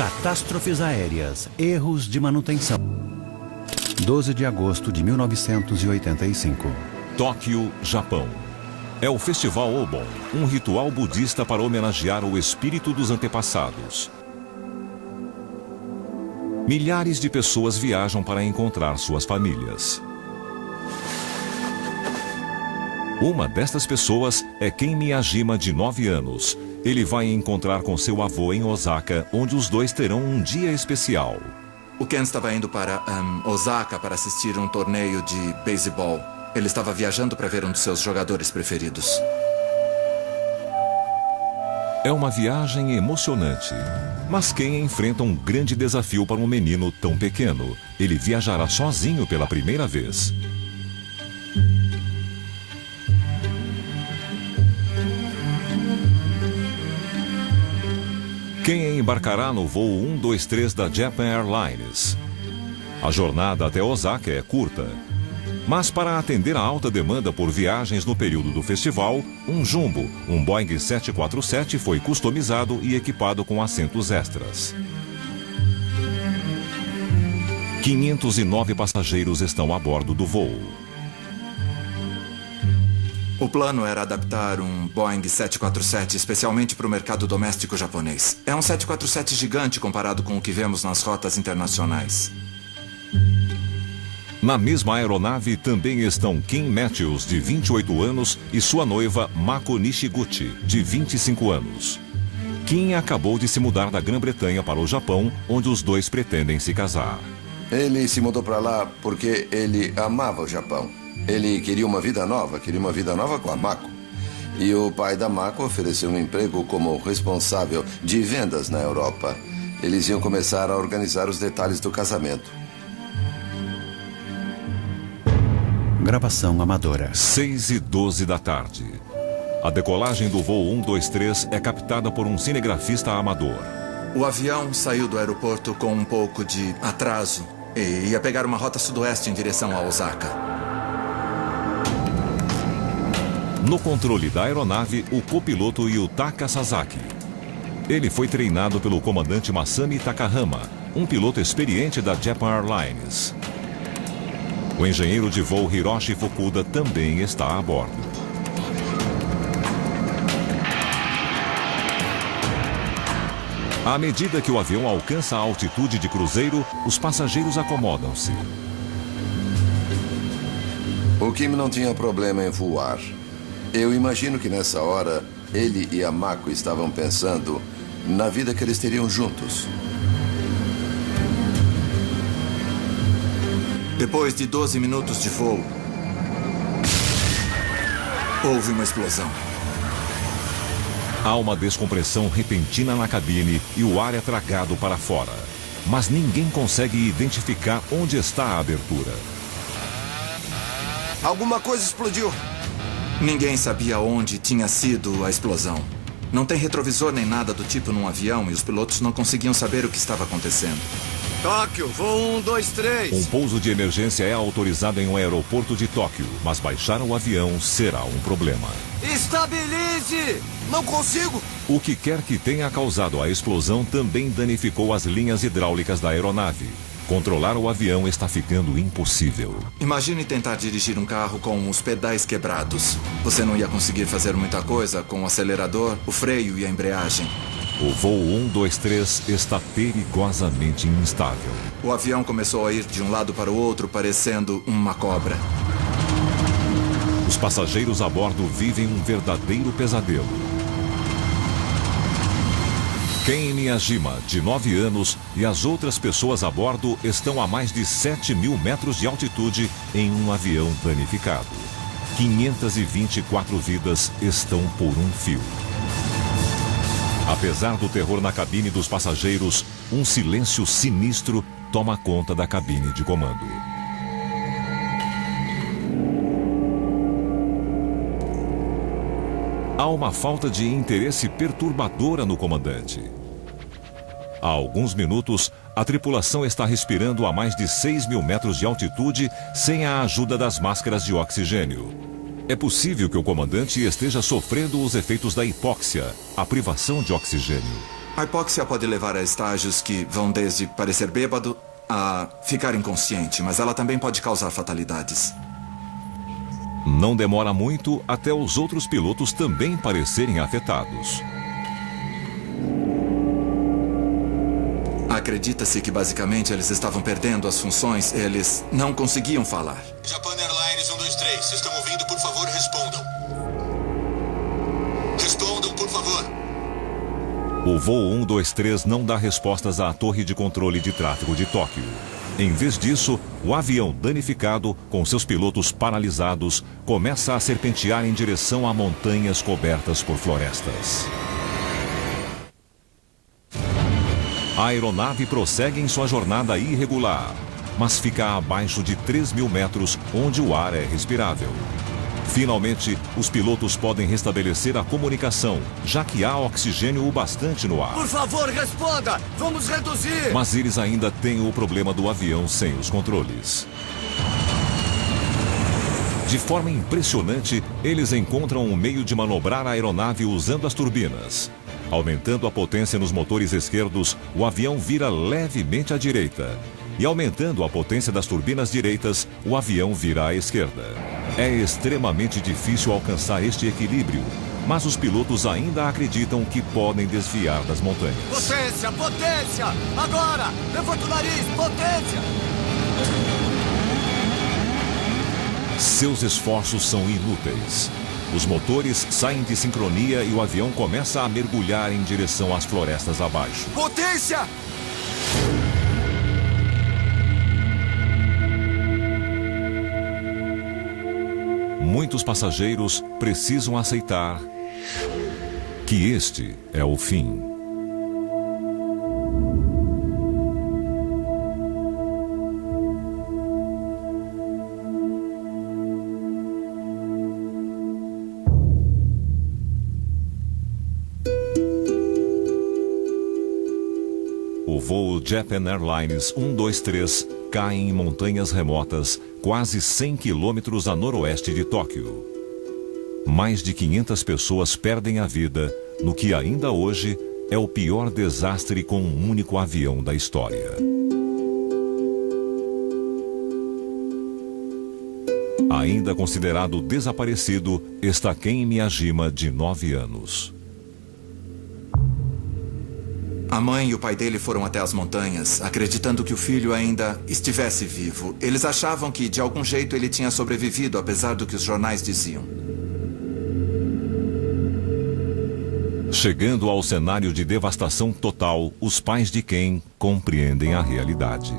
Catástrofes aéreas, erros de manutenção. 12 de agosto de 1985. Tóquio, Japão. É o Festival Obon, um ritual budista para homenagear o espírito dos antepassados. Milhares de pessoas viajam para encontrar suas famílias. Uma destas pessoas é Ken Miyajima, de 9 anos. Ele vai encontrar com seu avô em Osaka, onde os dois terão um dia especial. O Ken estava indo para Osaka para assistir um torneio de beisebol. Ele estava viajando para ver um dos seus jogadores preferidos. É uma viagem emocionante. Mas Ken enfrenta um grande desafio para um menino tão pequeno. Ele viajará sozinho pela primeira vez. Ken embarcará no voo 123 da Japan Airlines. A jornada até Osaka é curta. Mas para atender a alta demanda por viagens no período do festival, um Jumbo, um Boeing 747, foi customizado e equipado com assentos extras. 509 passageiros estão a bordo do voo. O plano era adaptar um Boeing 747 especialmente para o mercado doméstico japonês. É um 747 gigante comparado com o que vemos nas rotas internacionais. Na mesma aeronave também estão Kim Matthews, de 28 anos, e sua noiva Mako Nishiguchi, de 25 anos. Kim acabou de se mudar da Grã-Bretanha para o Japão, onde os dois pretendem se casar. Ele se mudou para lá porque ele amava o Japão. Ele queria uma vida nova com a Mako. E o pai da Mako ofereceu um emprego como responsável de vendas na Europa. Eles iam começar a organizar os detalhes do casamento. Gravação amadora. 6h12 da tarde. A decolagem do voo 123 é captada por um cinegrafista amador. O avião saiu do aeroporto com um pouco de atraso e ia pegar uma rota sudoeste em direção a Osaka. No controle da aeronave, o copiloto Yutaka Sasaki. Ele foi treinado pelo comandante Masami Takahama, um piloto experiente da Japan Airlines. O engenheiro de voo Hiroshi Fukuda também está a bordo. À medida que o avião alcança a altitude de cruzeiro, os passageiros acomodam-se. O Kim não tinha problema em voar. Eu imagino que nessa hora, ele e a Mako estavam pensando na vida que eles teriam juntos. Depois de 12 minutos de voo, houve uma explosão. Há uma descompressão repentina na cabine e o ar é tragado para fora. Mas ninguém consegue identificar onde está a abertura. Alguma coisa explodiu. Ninguém sabia onde tinha sido a explosão. Não tem retrovisor nem nada do tipo num avião e os pilotos não conseguiam saber o que estava acontecendo. Tóquio, voo 123. Um pouso de emergência é autorizado em um aeroporto de Tóquio, mas baixar o avião será um problema. Estabilize! Não consigo! O que quer que tenha causado a explosão também danificou as linhas hidráulicas da aeronave. Controlar o avião está ficando impossível. Imagine tentar dirigir um carro com os pedais quebrados. Você não ia conseguir fazer muita coisa com o acelerador, o freio e a embreagem. O voo 123 está perigosamente instável. O avião começou a ir de um lado para o outro, parecendo uma cobra. Os passageiros a bordo vivem um verdadeiro pesadelo. Ken Miyajima, de 9 anos, e as outras pessoas a bordo estão a mais de 7.000 metros de altitude em um avião danificado. 524 vidas estão por um fio. Apesar do terror na cabine dos passageiros, um silêncio sinistro toma conta da cabine de comando. Há uma falta de interesse perturbadora no comandante. Há alguns minutos, a tripulação está respirando a mais de 6.000 metros de altitude sem a ajuda das máscaras de oxigênio. É possível que o comandante esteja sofrendo os efeitos da hipóxia, a privação de oxigênio. A hipóxia pode levar a estágios que vão desde parecer bêbado a ficar inconsciente, mas ela também pode causar fatalidades. Não demora muito até os outros pilotos também parecerem afetados. Acredita-se que basicamente eles estavam perdendo as funções, eles não conseguiam falar. Japan Airlines 123, vocês estão ouvindo? Por favor, respondam. Respondam, por favor. O voo 123 não dá respostas à torre de controle de tráfego de Tóquio. Em vez disso, o avião danificado, com seus pilotos paralisados, começa a serpentear em direção a montanhas cobertas por florestas. A aeronave prossegue em sua jornada irregular, mas fica abaixo de 3.000 metros, onde o ar é respirável. Finalmente, os pilotos podem restabelecer a comunicação, já que há oxigênio o bastante no ar. Por favor, responda! Vamos reduzir! Mas eles ainda têm o problema do avião sem os controles. De forma impressionante, eles encontram um meio de manobrar a aeronave usando as turbinas. Aumentando a potência nos motores esquerdos, o avião vira levemente à direita. E aumentando a potência das turbinas direitas, o avião vira à esquerda. É extremamente difícil alcançar este equilíbrio, mas os pilotos ainda acreditam que podem desviar das montanhas. Potência, potência! Agora! Levanta o nariz, potência! Seus esforços são inúteis. Os motores saem de sincronia e o avião começa a mergulhar em direção às florestas abaixo. Potência! Muitos passageiros precisam aceitar que este é o fim. O voo Japan Airlines 123 cai em montanhas remotas, quase 100 quilômetros a noroeste de Tóquio. Mais de 500 pessoas perdem a vida no que ainda hoje é o pior desastre com um único avião da história. Ainda considerado desaparecido está Ken Miyajima, de 9 anos. A mãe e o pai dele foram até as montanhas, acreditando que o filho ainda estivesse vivo. Eles achavam que, de algum jeito, ele tinha sobrevivido, apesar do que os jornais diziam. Chegando ao cenário de devastação total, os pais de Ken compreendem a realidade.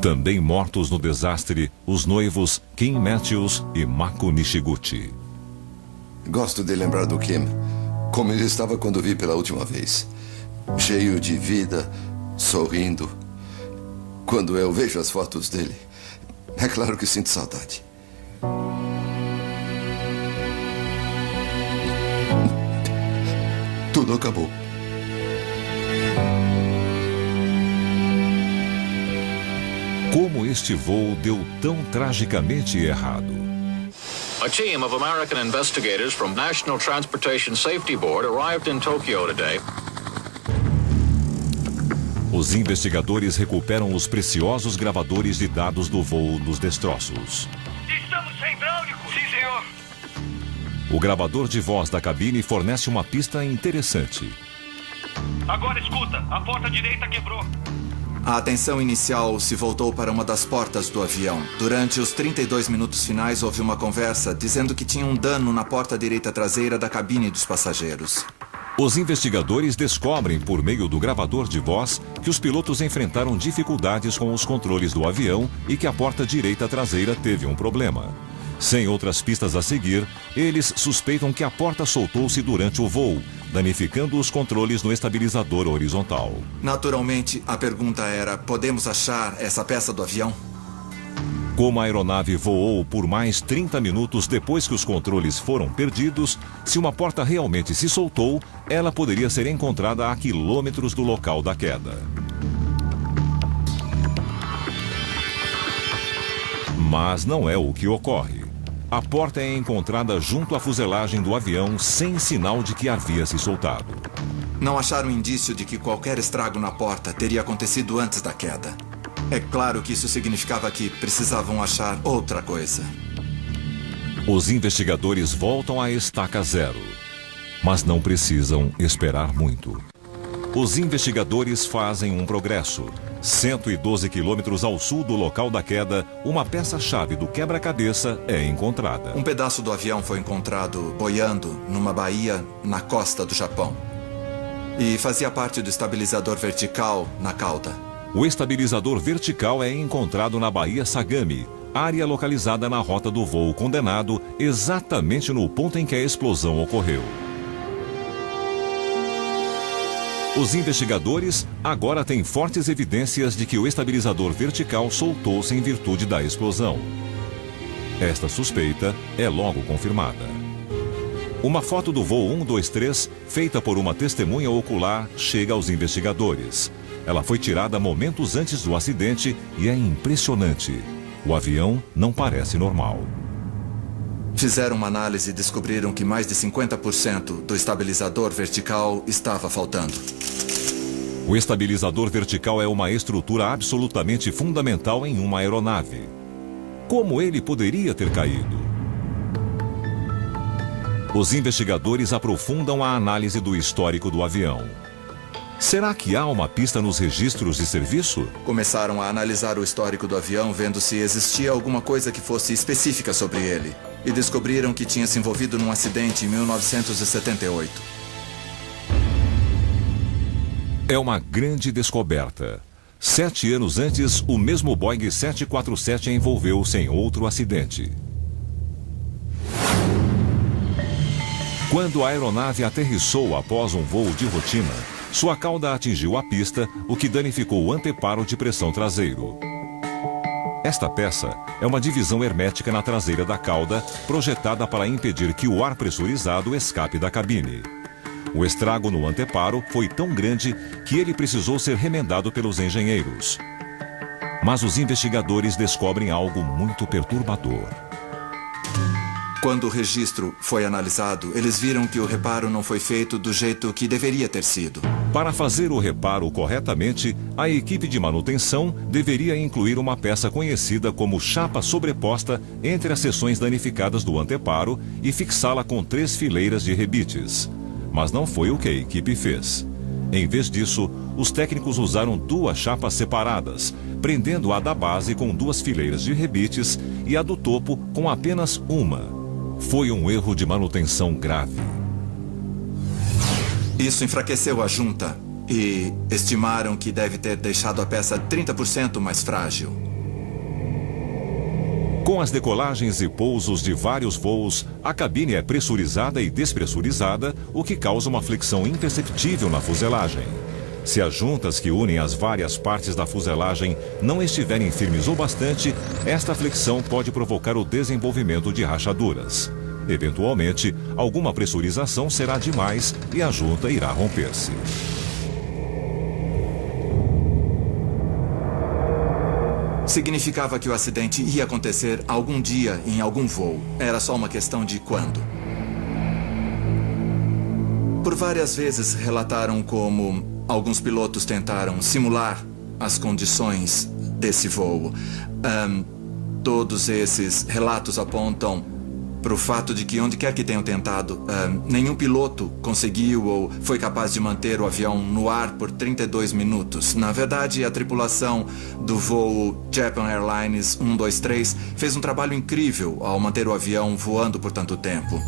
Também mortos no desastre, os noivos Kim Matthews e Mako Nishiguchi. Gosto de lembrar do Kim, como ele estava quando vi pela última vez. Cheio de vida, sorrindo. Quando eu vejo as fotos dele, é claro que sinto saudade. Tudo acabou. Como este voo deu tão tragicamente errado? A team of American investigators from National Transportation Safety Board arrived in Tokyo today. Os investigadores recuperam os preciosos gravadores de dados do voo dos destroços. Estamos sem hidráulico! Sim, senhor! O gravador de voz da cabine fornece uma pista interessante. Agora escuta, a porta direita quebrou. A atenção inicial se voltou para uma das portas do avião. Durante os 32 minutos finais, houve uma conversa dizendo que tinha um dano na porta direita traseira da cabine dos passageiros. Os investigadores descobrem, por meio do gravador de voz, que os pilotos enfrentaram dificuldades com os controles do avião e que a porta direita traseira teve um problema. Sem outras pistas a seguir, eles suspeitam que a porta soltou-se durante o voo, danificando os controles no estabilizador horizontal. Naturalmente, a pergunta era: podemos achar essa peça do avião? Como a aeronave voou por mais 30 minutos depois que os controles foram perdidos, se uma porta realmente se soltou, ela poderia ser encontrada a quilômetros do local da queda. Mas não é o que ocorre. A porta é encontrada junto à fuselagem do avião sem sinal de que havia se soltado. Não acharam indício de que qualquer estrago na porta teria acontecido antes da queda. É claro que isso significava que precisavam achar outra coisa. Os investigadores voltam à estaca zero, mas não precisam esperar muito. Os investigadores fazem um progresso. 112 quilômetros ao sul do local da queda, uma peça-chave do quebra-cabeça é encontrada. Um pedaço do avião foi encontrado boiando numa baía na costa do Japão. E fazia parte do estabilizador vertical na cauda. O estabilizador vertical é encontrado na Baía Sagami, área localizada na rota do voo condenado, exatamente no ponto em que a explosão ocorreu. Os investigadores agora têm fortes evidências de que o estabilizador vertical soltou-se em virtude da explosão. Esta suspeita é logo confirmada. Uma foto do voo 123, feita por uma testemunha ocular, chega aos investigadores. Ela foi tirada momentos antes do acidente e é impressionante. O avião não parece normal. Fizeram uma análise e descobriram que mais de 50% do estabilizador vertical estava faltando. O estabilizador vertical é uma estrutura absolutamente fundamental em uma aeronave. Como ele poderia ter caído? Os investigadores aprofundam a análise do histórico do avião. Será que há uma pista nos registros de serviço? Começaram a analisar o histórico do avião, vendo se existia alguma coisa que fosse específica sobre ele. E descobriram que tinha se envolvido num acidente em 1978. É uma grande descoberta. 7 anos antes, o mesmo Boeing 747 envolveu-se em outro acidente. Quando a aeronave aterrissou após um voo de rotina, sua cauda atingiu a pista, o que danificou o anteparo de pressão traseiro. Esta peça é uma divisão hermética na traseira da cauda, projetada para impedir que o ar pressurizado escape da cabine. O estrago no anteparo foi tão grande que ele precisou ser remendado pelos engenheiros. Mas os investigadores descobrem algo muito perturbador. Quando o registro foi analisado, eles viram que o reparo não foi feito do jeito que deveria ter sido. Para fazer o reparo corretamente, a equipe de manutenção deveria incluir uma peça conhecida como chapa sobreposta entre as seções danificadas do anteparo e fixá-la com 3 fileiras de rebites. Mas não foi o que a equipe fez. Em vez disso, os técnicos usaram 2 chapas separadas, prendendo a da base com 2 fileiras de rebites e a do topo com apenas uma. Foi um erro de manutenção grave. Isso enfraqueceu a junta e estimaram que deve ter deixado a peça 30% mais frágil. Com as decolagens e pousos de vários voos, a cabine é pressurizada e despressurizada, o que causa uma flexão imperceptível na fuselagem. Se as juntas que unem as várias partes da fuselagem não estiverem firmes o bastante, esta flexão pode provocar o desenvolvimento de rachaduras. Eventualmente, alguma pressurização será demais e a junta irá romper-se. Significava que o acidente ia acontecer algum dia em algum voo. Era só uma questão de quando. Por várias vezes relataram como alguns pilotos tentaram simular as condições desse voo. Todos esses relatos apontam para o fato de que onde quer que tenham tentado, nenhum piloto conseguiu ou foi capaz de manter o avião no ar por 32 minutos. Na verdade, a tripulação do voo Japan Airlines 123 fez um trabalho incrível ao manter o avião voando por tanto tempo.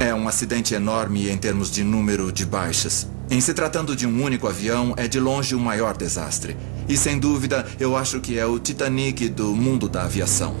É um acidente enorme em termos de número de baixas. Em se tratando de um único avião, é de longe o maior desastre. E, sem dúvida, eu acho que é o Titanic do mundo da aviação.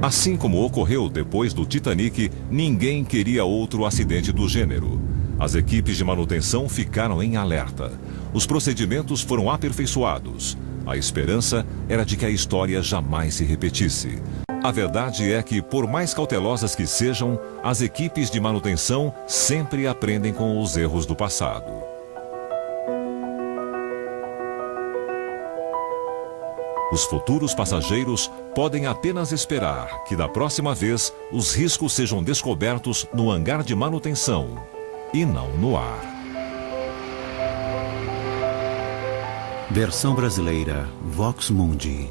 Assim como ocorreu depois do Titanic, ninguém queria outro acidente do gênero. As equipes de manutenção ficaram em alerta. Os procedimentos foram aperfeiçoados. A esperança era de que a história jamais se repetisse. A verdade é que, por mais cautelosas que sejam, as equipes de manutenção sempre aprendem com os erros do passado. Os futuros passageiros podem apenas esperar que da próxima vez os riscos sejam descobertos no hangar de manutenção e não no ar. Versão brasileira Vox Mundi.